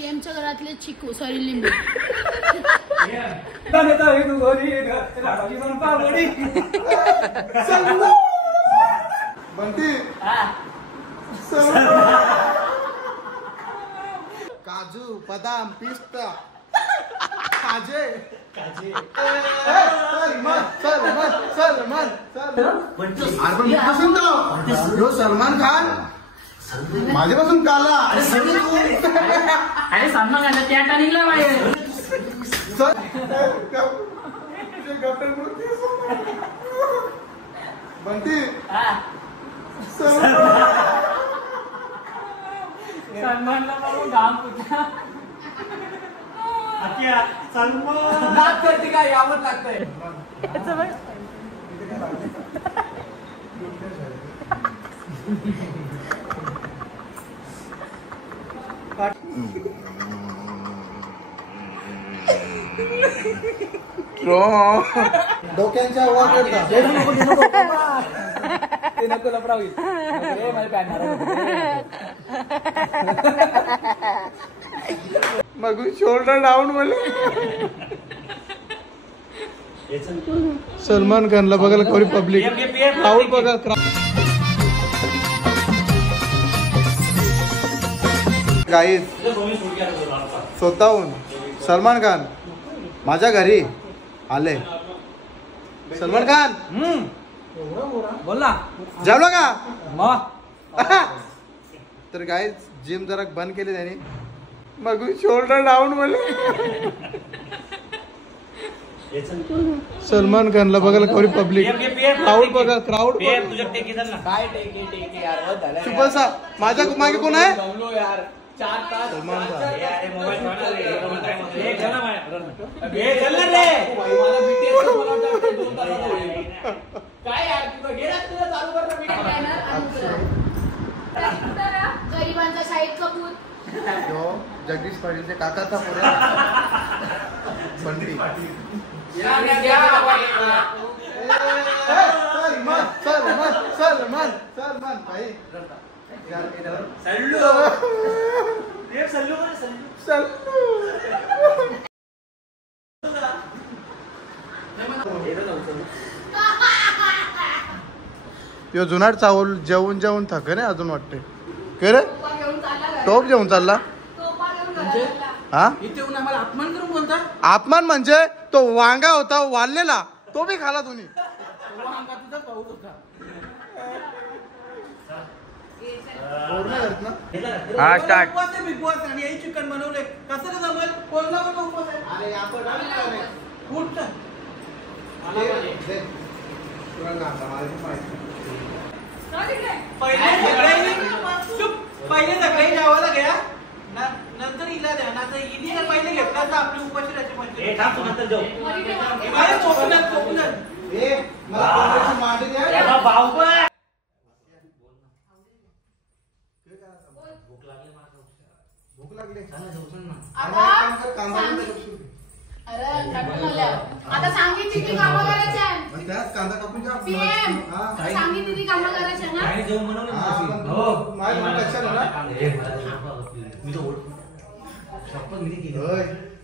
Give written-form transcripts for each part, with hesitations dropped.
पीएमच्या घरातले चिकू सॉरी लिंबू बंटी काजू बदाम पिस्ता काजे सलमान खान माझ्यापासून काला अरे सलमान खान त्या टानिंगला बाहेर बंटी सलमानला बघून घाम कुठला सलमान करते का यावं लागतंय डोक्यांच्या वर ते नको लपडावी मग शोल्डर डाऊन बोल सलमान खानला बघायला कवरी पब्लिक क्राऊड बघा गाईज स्वतःहून सलमान खान माझ्या घरी आले सलमान खान बोल ना जेवला का मग तर गाईज जिम जरा बंद केली त्यांनी मग शोल्डर डाऊन बोल सलमान खानला बघायला कवरी पब्लिक क्राऊड बघा क्राऊड शुभ सा माझ्या मागे कोण आहे सलमान खान गरिबांचा शाहिद कपूर जगदीश पाटीलचे काका था बंटी सलमान भाई यो जुनाट चावल जेवून जेवून थक रे अजून वाटते काय रे टोप जेवून चालला हा अपमान म्हणजे तो वांगा होता वाढलेला तो बी खाला तुम्ही हा स्टार्ट बिग बॉस आणि चिकन बनवले कसं जमेल कोणता पण उपवास आहे अरे आपण पहिले सगळे जेवायला घ्या नंतर हिला द्या ना हिने जर पहिले घेतला तर आपली उपाशी राहायची म्हणजे भूक लागली आता सांगितली ती कामं करायची त्यात कांदा कापून सांगितली ती कामं करायची ना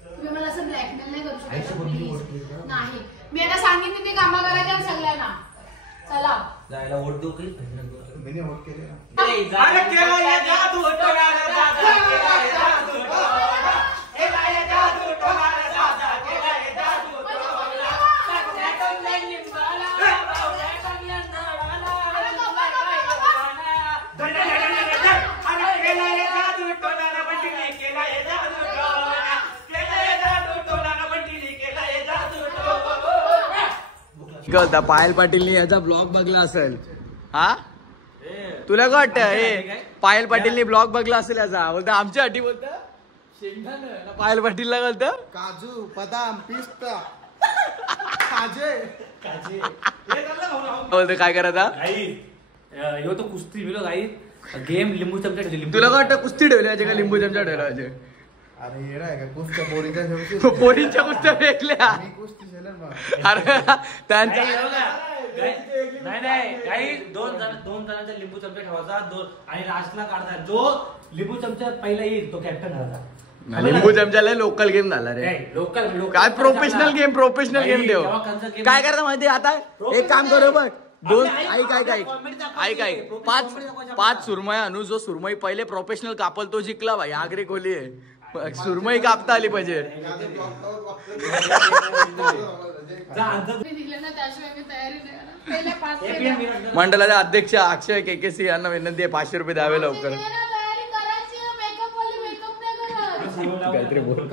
तुम्ही मला असं ब्लॅकमेल नाही करू शकत नाही मी आता सांगितली ती कामं करायच्या सगळ्यांना चला जायला वोट देऊ काही मी वोट केले पायल पाटीलने याचा ब्लॉग बघला असेल हा तुला काय वाटतं हे पायल पाटीलने ब्लॉग बघला असेल याचा बोलत आमच्या अटी बोलत शेंगदाणा पायल पाटीलला बोलत काजू बदाम पिस्ता काजे बोलतो काय करायचा ह्यो तो कुस्ती मिळो गाई गेम लिंबू चमचा ठेवली तुला काय वाटतं कुस्ती ठेवली का लिंबू चमचा ठेवला अरे येडा आहे का कुस्त्या पोरीच्या पोरींच्या कुस्त्या वेगळ्या मी कुस्ती झालं मग अरे त्यांच्या नाही काही दोन जणांचा लिंबू चमचा ठेवायचा दोन आणि लास्टला काढता जो लिंबू चमचा पहिला येईल तो कॅप्टन ठरवता लिंबू चमच्याला लोकल गेम झाला रे. लोकल काय प्रोफेशनल गेम ठेव. काय करता माहिती आता एक काम करू बघ. दोन ऐक 5 सुरमई आणू. जो सुरमई पहिले प्रोफेशनल कापल तो जिंकला भाई. आगरी खोली आहे. सुरमई कापता आली पाहिजे. मंडळाचे अध्यक्ष अक्षय केकेसी यांना विनंती आहे 500 रुपये द्यावे लवकर. काहीतरी बोल.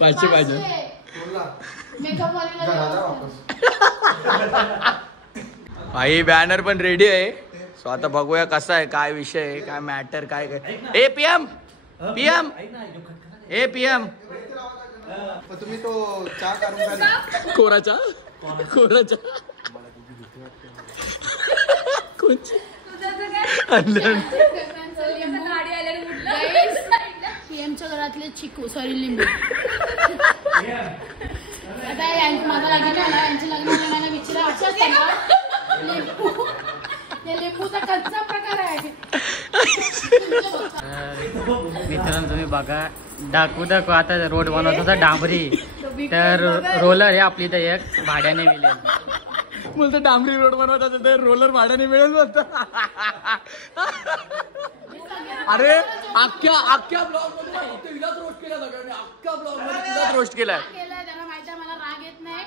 500 पाहिजे. भाई बॅनर पण रेडी आहे. सो आता बघूया कसा आहे, काय विषय आहे, काय मॅटर, काय काय. ए पीएम तुम्ही तो चहा काढून कोराचा कोणची पीएमच्या घरातले चिकू सॉरी लिंबू. आता माझं लग्न झालं, यांचे लग्न झाल्याने विचारा अशाच लिंबू. या लिंबूचा कच्चा प्रकार आहे. मित्रांनो तुम्ही बघा दाखवू आता रोड बनवत होता डांबरी. तर रोलर हे आपली तर एक भाड्याने मिळेल. बोलतो डांबरी रोड बनवत होता तर रोलर भाड्याने मिळेल बोलतो. अरे अख्ख्या ब्लॉग मध्ये रोस्ट केला सगळ्यांनी. अख्ख्या ब्लॉग मध्ये रोस्ट केलाय. त्यांना माहिती आहे मला राग येत नाही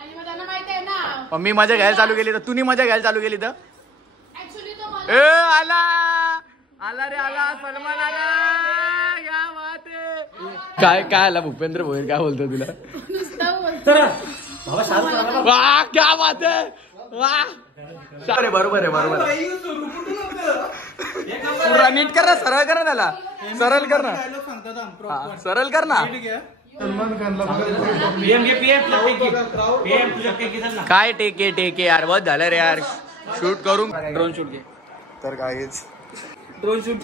आणि मग त्यांना माहिती आहे ना. मग मी मजा घ्यायला चालू केली तर तुम्ही मजा घ्यायला चालू केली तर ऍक्च्युली तो ए आला रे सलमान आला. क्या बात आहे. काय आला भूपेंद्र भोईर काय बोलतो तुला. वाह क्या बात आहे. वाह बरोबर आहे. पुरा नीट कर ना. सरळ कर ना त्याला. सरळ कर ना. सरळ कर ना. काय टेके यार बहुत झालं रे यार. शूट करून ड्रोन शूट घे. तर काहीच ड्रोन शूट.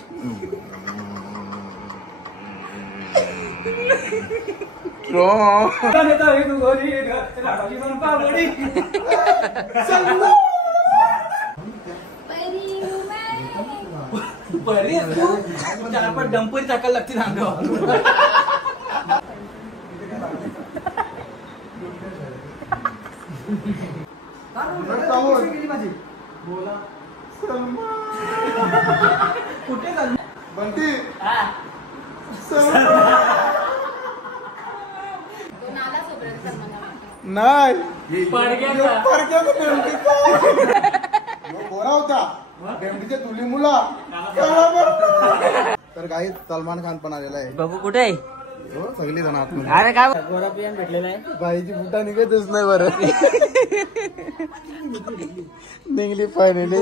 आपण डंपरी टाकायला लागतील अंगावर. कुठे बंटी नाही गोरा होता बेमडीच्या तुली मुला. तर काही सलमान खान पण आलेला आहे. बघू कुठे आहे. सगळी जण आतमध्ये. अरे काय गोरा पियन भेटलेला आहे. बाईची बुटा निघतच नाही बरं. निघली फायनली.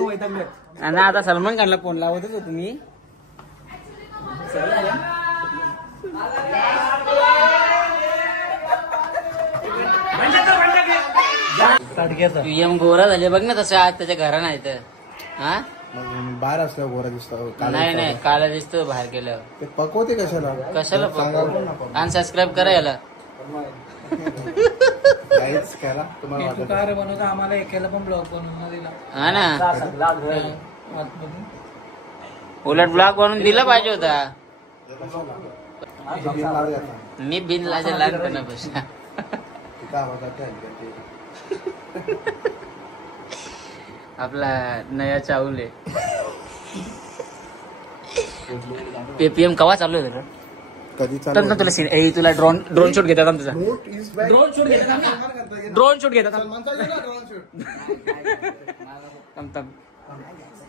आणि आता सलमान खानला फोन लावतच होतो तुम्ही. पीएम गोरा झाले बघ ना तसं. आज त्याच्या घरा नाही तर हा बाहेर असल्यावर गोरा दिसतो. नाही काला दिसतो बाहेर गेल्यावर. ते पकवते कशाला अनसबस्क्राईब करा याला. काहीच केला तुम्हाला कार बनवता आम्हाला एकाला पण ब्लॉग बनवून दिला. हा ना उलट ब्लॉग बनवून दिला पाहिजे होता. मी बिन लाजा लहानपणापासून. आपला नया चावले पेपीएम कवा चालू आहे कधी तुला सीन तुला ड्रोन शूट घेतात तुझा. ड्रोन शूट घेतात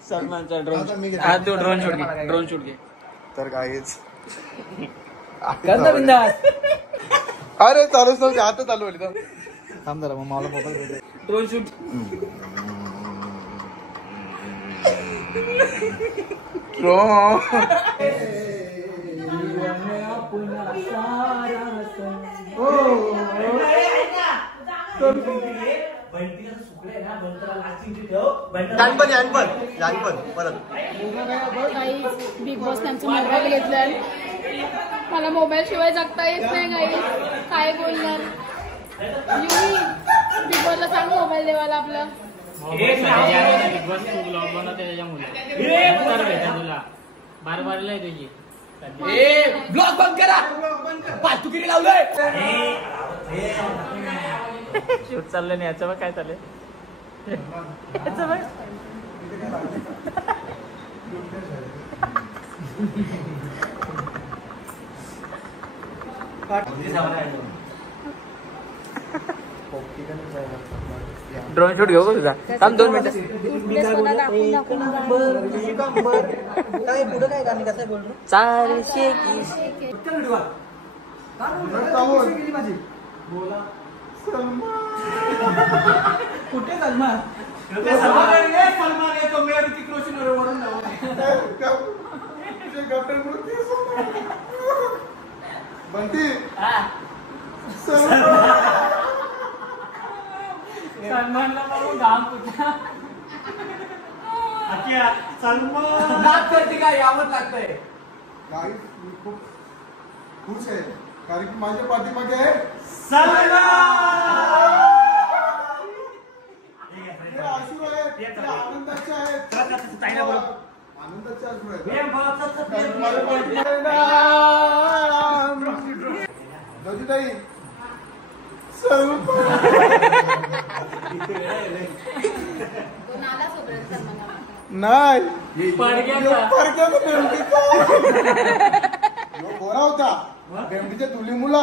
सलमानचा ड्रोन. हा तू ड्रोन शूट घे. तर काहीच अरे चालूच नव्हते. आता चालू होईल. थांब जरा मग मला mobile drone shoot. Big boss त्यांचा मोबाईल घेतलाय. मला मोबाईल शिवाय जगता येत नाही. काय बोलणार. बिग बॉसला सांग मोबाईल देवाला आपला. बिग बॉस ब्लॉग बनवते त्याच्यामुळे तुला बार तुझी ब्लॉग बंद करा. भूतगिरी लावलंय शूट चाललं नाही याचं बघ काय चाललंय याचं बघ ड्रोन शूट घेऊ का तुझा थांब 2 मिनिटं चारशे कुठे सलमान सलमान येतो मी ऋतिक रोशन ओढून बंटी सलमानला बघून घाम कुठला सलमान नाच करते काय यावं लागतंय गाईस मी खूप खुश आहे कारण की माझ्या पाठीमागे आहे सलमान हे अश्रू आहेत ते आनंदाचे आहेत आनंदाचे अश्रू आहेत माझ्या पाठीमागे ताई नाही गोरा होता बेंबीच्या तुली मुला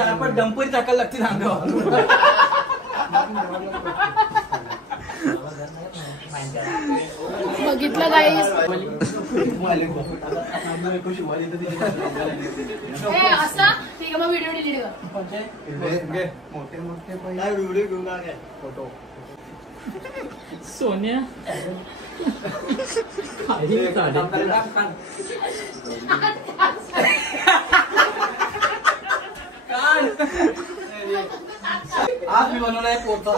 आपण डंपरी टाकायला लागतील अंगावर बघितलं गाईस असं ठीक आहे मग व्हिडिओ डिलीट कर फोटो सोनिया आज मी बनवलाय पोता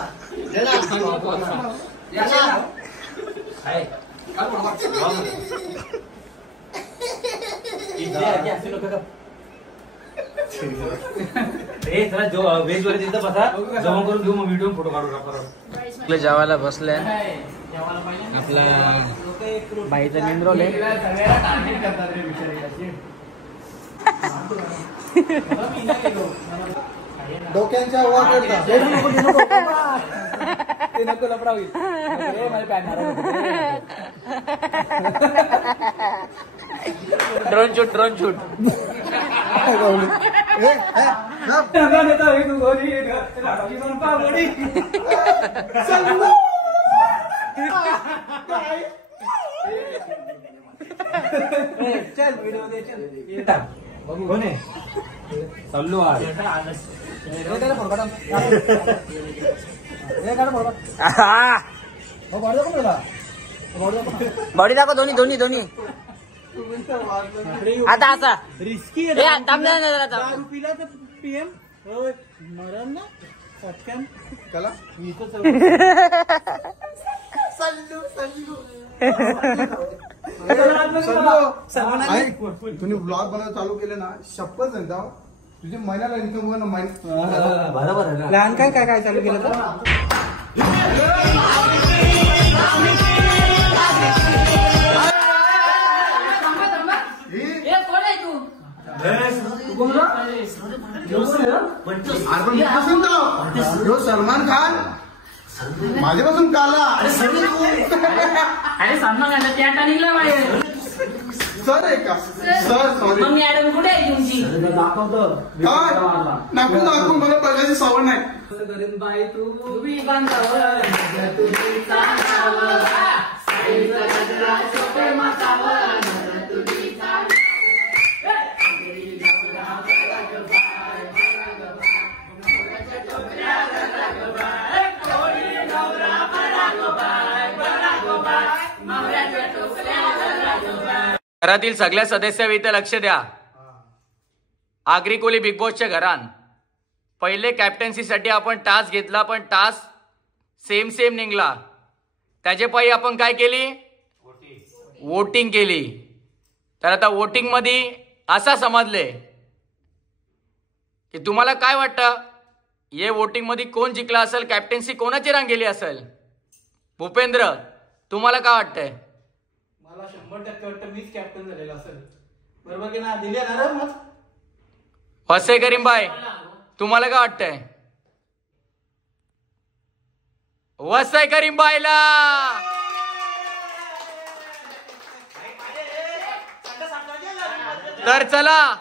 वेज वर तिथं बसा जमा करून घेऊ मग व्हिडिओ फोटो काढू परत जेवायला बसले आपला बाईचं निंद्रोले डोक्यांच्या वर ते नको लपडा होईल ड्रोन शूट चल व्हिडिओ दे चल बघू कोणे चाललो आज बॉडी दाखव दोन्ही आता असा रिस्की पिला तर पीएम मरण ना पटकन चला तुम्ही ब्लॉग बनवायला चालू केले ना शपथ सांगता तुझे महिन्याला इन्कम होणं बरोबर आहे प्लॅन काय चालू केलं तर सलमान खान माझ्यापासून काला अरे सलमान खान त्या टानिंगला बाहेर सर आहे का सर सॉरी मग मॅडम कुठे आहे तुमची नाकून दाखवून मला बघायची सवय नाही बाई तुम्ही बांधावर घरातील सगळ्या सदस्यांनी इथे लक्ष द्या. आगरी कोली बिग बॉसच्या घरान पहिले कॅप्टन्सीसाठी आपण टास्क घेतला, पण टास्क सेम निघला. त्याचे पायी आपण काय केली? वोटिंग केली. तर आता वोटिंग मध्ये असा समजले की तुम्हाला काय वाटतं, ये वोटिंग मध्ये कोण जिंकला असेल, कॅप्टन्सी कोणाची रांगेली असेल? भूपेंद्र, तुम्हाला काय वाटतंय? मला 100% वाटतं मीच कॅप्टन झालेला असेल. बरोबर की ना? दिले ना रे मत. वसई करीमबाई, तुम्हाला काय वाटतंय? वसई करीमबाईला तर चला,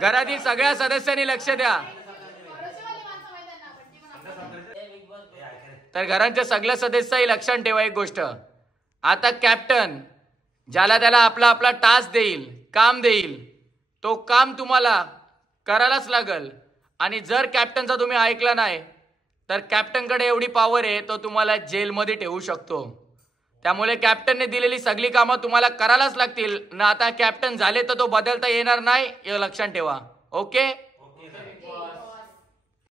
घरातील सगळ्या सदस्यांनी लक्ष द्या. तर घरांच्या सगळ्या सदस्यांनी लक्षात ठेवा एक गोष्ट, आता कॅप्टन ज्याला त्याला आपला आपला टास्क देईल, काम देईल, तो काम तुम्हाला करायलाच लागल. आणि जर कॅप्टनचा तुम्ही ऐकला नाही तर कॅप्टनकडे एवढी पॉवर आहे, तो तुम्हाला जेलमध्ये ठेवू शकतो. त्यामुळे कॅप्टनने दिलेली सगळी कामं तुम्हाला करायलाच लागतील ना. आता कॅप्टन झाले तर तो बदलता येणार नाही, हे लक्षात ठेवा. ओके.